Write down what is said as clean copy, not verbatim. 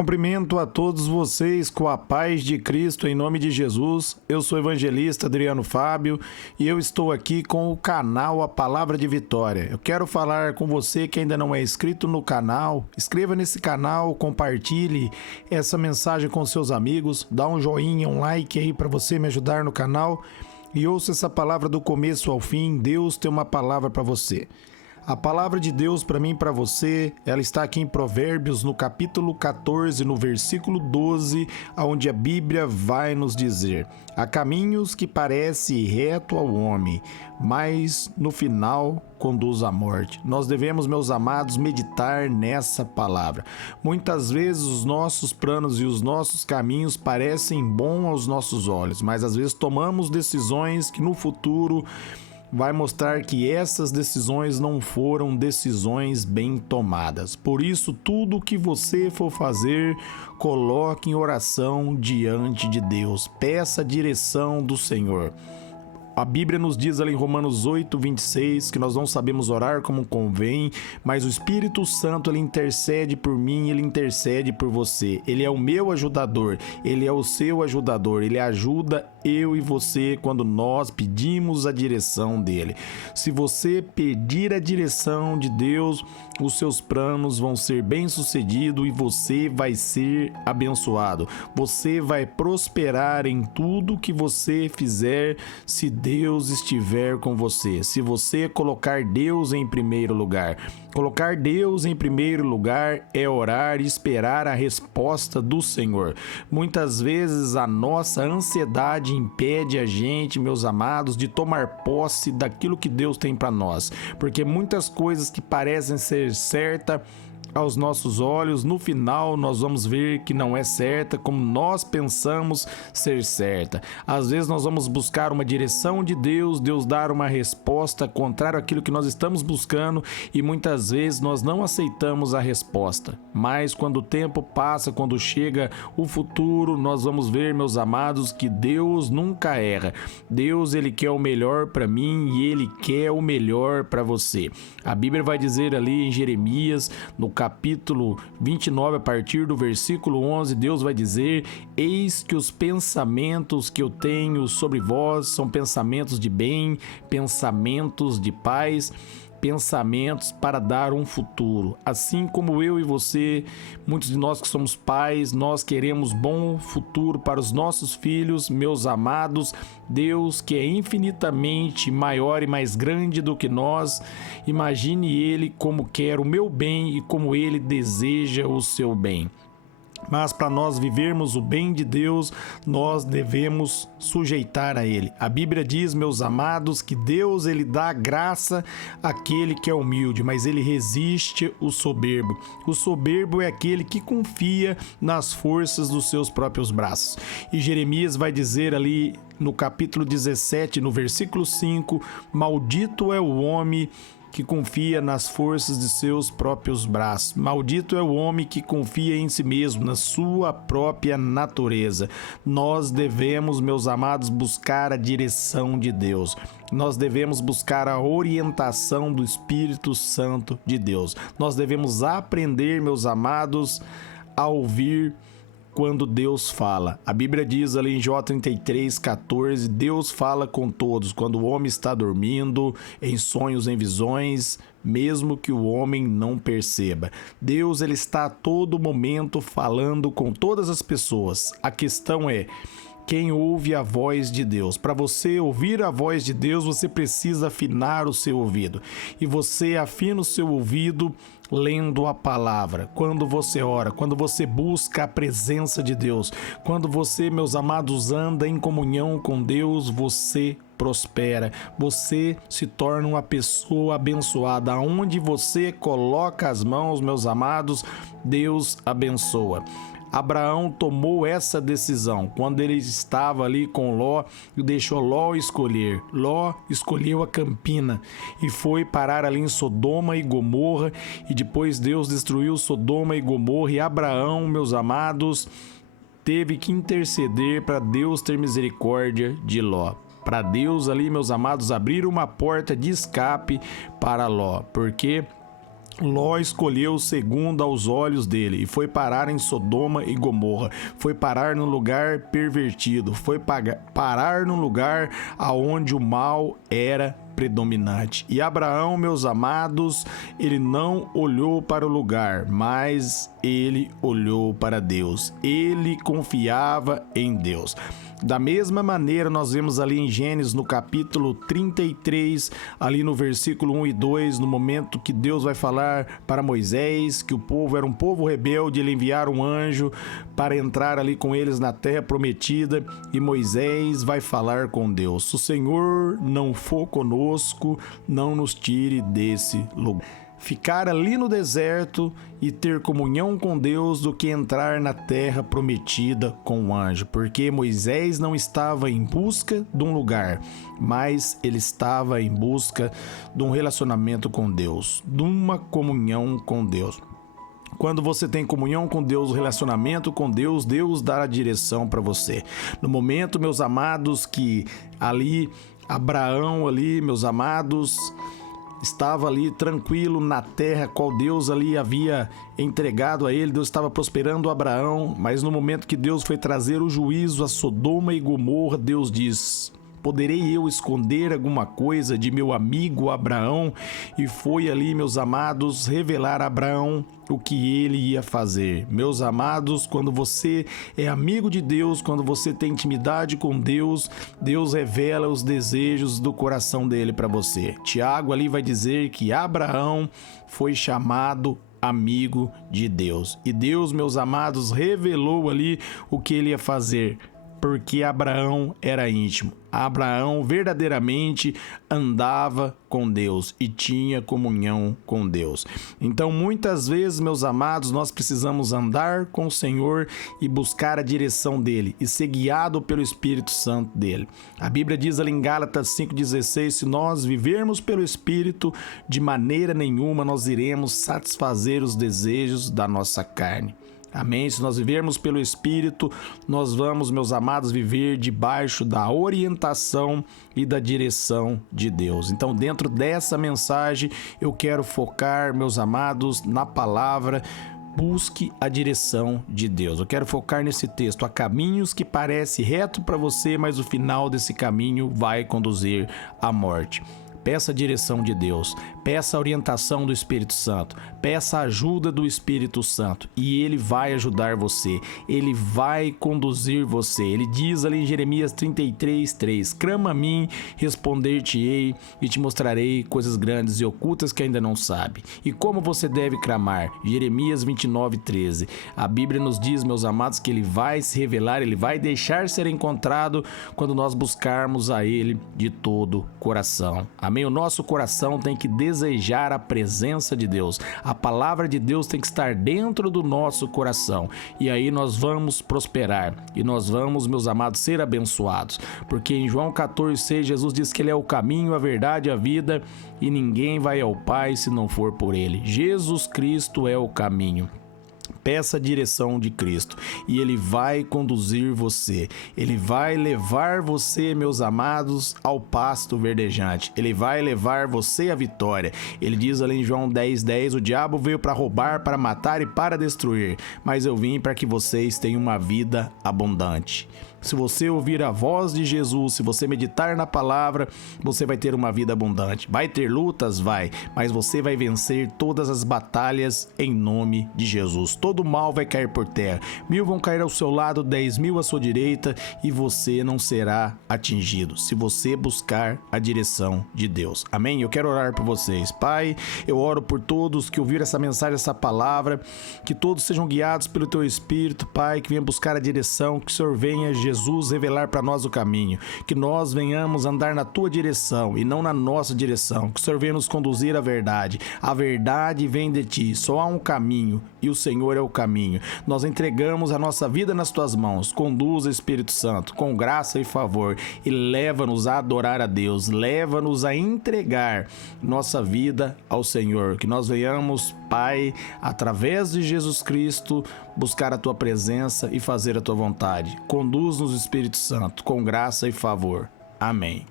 Cumprimento a todos vocês com a paz de Cristo em nome de Jesus. Eu sou o evangelista Adriano Fábio e eu estou aqui com o canal A Palavra de Vitória. Eu quero falar com você que ainda não é inscrito no canal. Inscreva nesse canal, compartilhe essa mensagem com seus amigos, dá um joinha, um like aí para você me ajudar no canal e ouça essa palavra do começo ao fim. Deus tem uma palavra para você. A palavra de Deus para mim e para você, ela está aqui em Provérbios, no capítulo 14, no versículo 12, onde a Bíblia vai nos dizer: há caminhos que parecem reto ao homem, mas no final conduz à morte. Nós devemos, meus amados, meditar nessa palavra. Muitas vezes os nossos planos e os nossos caminhos parecem bons aos nossos olhos, mas às vezes tomamos decisões que no futuro vai mostrar que essas decisões não foram decisões bem tomadas. Por isso, tudo o que você for fazer, coloque em oração diante de Deus. Peça a direção do Senhor. A Bíblia nos diz ali em Romanos 8, 26, que nós não sabemos orar como convém, mas o Espírito Santo, ele intercede por mim, ele intercede por você. Ele é o meu ajudador, ele é o seu ajudador, ele ajuda eu e você quando nós pedimos a direção dele. Se você pedir a direção de Deus, os seus planos vão ser bem-sucedidos e você vai ser abençoado. Você vai prosperar em tudo que você fizer se Deus estiver com você. Se você colocar Deus em primeiro lugar. Colocar Deus em primeiro lugar é orar e esperar a resposta do Senhor. Muitas vezes a nossa ansiedade impede a gente, meus amados, de tomar posse daquilo que Deus tem para nós. Porque muitas coisas que parecem ser certas aos nossos olhos, no final nós vamos ver que não é certa como nós pensamos ser certa. Às vezes nós vamos buscar uma direção de Deus, Deus dar uma resposta contrária àquilo que nós estamos buscando e muitas vezes nós não aceitamos a resposta. Mas quando o tempo passa, quando chega o futuro, nós vamos ver, meus amados, que Deus nunca erra. Deus, ele quer o melhor para mim e ele quer o melhor para você. A Bíblia vai dizer ali em Jeremias, no capítulo 29, a partir do versículo 11, Deus vai dizer: eis que os pensamentos que eu tenho sobre vós são pensamentos de bem, pensamentos de paz, pensamentos para dar um futuro. Assim como eu e você, muitos de nós que somos pais, nós queremos bom futuro para os nossos filhos, meus amados. Deus, que é infinitamente maior e mais grande do que nós, imagine Ele como quer o meu bem e como Ele deseja o seu bem. Mas para nós vivermos o bem de Deus, nós devemos sujeitar a Ele. A Bíblia diz, meus amados, que Deus, ele dá graça àquele que é humilde, mas ele resiste o soberbo. O soberbo é aquele que confia nas forças dos seus próprios braços. E Jeremias vai dizer ali no capítulo 17, no versículo 5, maldito é o homem que confia nas forças de seus próprios braços. Maldito é o homem que confia em si mesmo, na sua própria natureza. Nós devemos, meus amados, buscar a direção de Deus. Nós devemos buscar a orientação do Espírito Santo de Deus. Nós devemos aprender, meus amados, a ouvir quando Deus fala. A Bíblia diz ali em Jó 33:14, Deus fala com todos, quando o homem está dormindo, em sonhos, em visões, mesmo que o homem não perceba. Deus, ele está a todo momento falando com todas as pessoas. A questão é: quem ouve a voz de Deus? Para você ouvir a voz de Deus, você precisa afinar o seu ouvido. E você afina o seu ouvido lendo a palavra. Quando você ora, quando você busca a presença de Deus, quando você, meus amados, anda em comunhão com Deus, você prospera, você se torna uma pessoa abençoada. Aonde você coloca as mãos, meus amados, Deus abençoa. Abraão tomou essa decisão quando ele estava ali com Ló e deixou Ló escolher. Ló escolheu a campina e foi parar ali em Sodoma e Gomorra, e depois Deus destruiu Sodoma e Gomorra, e Abraão, meus amados, teve que interceder para Deus ter misericórdia de Ló. Para Deus ali, meus amados, abrir uma porta de escape para Ló, porque Ló escolheu segundo aos olhos dele e foi parar em Sodoma e Gomorra, foi parar num lugar pervertido, foi parar num lugar aonde o mal era predominante. E Abraão, meus amados, ele não olhou para o lugar, mas ele olhou para Deus. Ele confiava em Deus. Da mesma maneira, nós vemos ali em Gênesis, no capítulo 33, ali no versículo 1 e 2, no momento que Deus vai falar para Moisés que o povo era um povo rebelde, ele enviar um anjo para entrar ali com eles na terra prometida, e Moisés vai falar com Deus: se o Senhor não for conosco, não nos tire desse lugar. Ficar ali no deserto e ter comunhão com Deus do que entrar na terra prometida com o anjo, porque Moisés não estava em busca de um lugar, mas ele estava em busca de um relacionamento com Deus, de uma comunhão com Deus. Quando você tem comunhão com Deus, relacionamento com Deus, Deus dá a direção para você. No momento, meus amados, que ali Abraão ali, meus amados, estava ali tranquilo na terra, qual Deus ali havia entregado a ele. Deus estava prosperando Abraão, mas no momento que Deus foi trazer o juízo a Sodoma e Gomorra, Deus diz: poderei eu esconder alguma coisa de meu amigo Abraão? E foi ali, meus amados, revelar a Abraão o que ele ia fazer. Meus amados, quando você é amigo de Deus, quando você tem intimidade com Deus, Deus revela os desejos do coração dele para você. Tiago ali vai dizer que Abraão foi chamado amigo de Deus. E Deus, meus amados, revelou ali o que ele ia fazer, porque Abraão era íntimo. Abraão verdadeiramente andava com Deus e tinha comunhão com Deus. Então, muitas vezes, meus amados, nós precisamos andar com o Senhor e buscar a direção dele e ser guiado pelo Espírito Santo dele. A Bíblia diz ali em Gálatas 5,16: se nós vivermos pelo Espírito, de maneira nenhuma nós iremos satisfazer os desejos da nossa carne. Amém? Se nós vivermos pelo Espírito, nós vamos, meus amados, viver debaixo da orientação e da direção de Deus. Então, dentro dessa mensagem, eu quero focar, meus amados, na palavra: busque a direção de Deus. Eu quero focar nesse texto: há caminhos que parecem reto para você, mas o final desse caminho vai conduzir à morte. Peça a direção de Deus, peça a orientação do Espírito Santo, peça a ajuda do Espírito Santo e ele vai ajudar você, ele vai conduzir você. Ele diz ali em Jeremias 33:3: clama a mim, responder-te-ei e te mostrarei coisas grandes e ocultas que ainda não sabe. E como você deve clamar? Jeremias 29:13. A Bíblia nos diz, meus amados, que ele vai se revelar, ele vai deixar ser encontrado quando nós buscarmos a ele de todo o coração. Amém? O nosso coração tem que desejar a presença de Deus. A palavra de Deus tem que estar dentro do nosso coração. E aí nós vamos prosperar. E nós vamos, meus amados, ser abençoados. Porque em João 14:6, Jesus diz que ele é o caminho, a verdade e a vida. E ninguém vai ao Pai se não for por ele. Jesus Cristo é o caminho. Peça a direção de Cristo e ele vai conduzir você. Ele vai levar você, meus amados, ao pasto verdejante. Ele vai levar você à vitória. Ele diz ali em João 10:10: o diabo veio para roubar, para matar e para destruir, mas eu vim para que vocês tenham uma vida abundante. Se você ouvir a voz de Jesus, se você meditar na palavra, você vai ter uma vida abundante. Vai ter lutas? Vai, mas você vai vencer todas as batalhas em nome de Jesus. Todo mal vai cair por terra. 1000 vão cair ao seu lado, 10.000 à sua direita e você não será atingido, se você buscar a direção de Deus. Amém? Eu quero orar por vocês. Pai, eu oro por todos que ouviram essa mensagem, essa palavra, que todos sejam guiados pelo Teu Espírito, Pai, que venha buscar a direção, que o Senhor venha, Jesus, revelar para nós o caminho, que nós venhamos andar na Tua direção e não na nossa direção, que o Senhor venha nos conduzir à verdade. A verdade vem de Ti, só há um caminho e o Senhor é o caminho. Nós entregamos a nossa vida nas Tuas mãos. Conduza, Espírito Santo, com graça e favor, e leva-nos a adorar a Deus, leva-nos a entregar nossa vida ao Senhor, que nós venhamos, Pai, através de Jesus Cristo, buscar a Tua presença e fazer a Tua vontade. Conduz-nos, Espírito Santo, com graça e favor. Amém.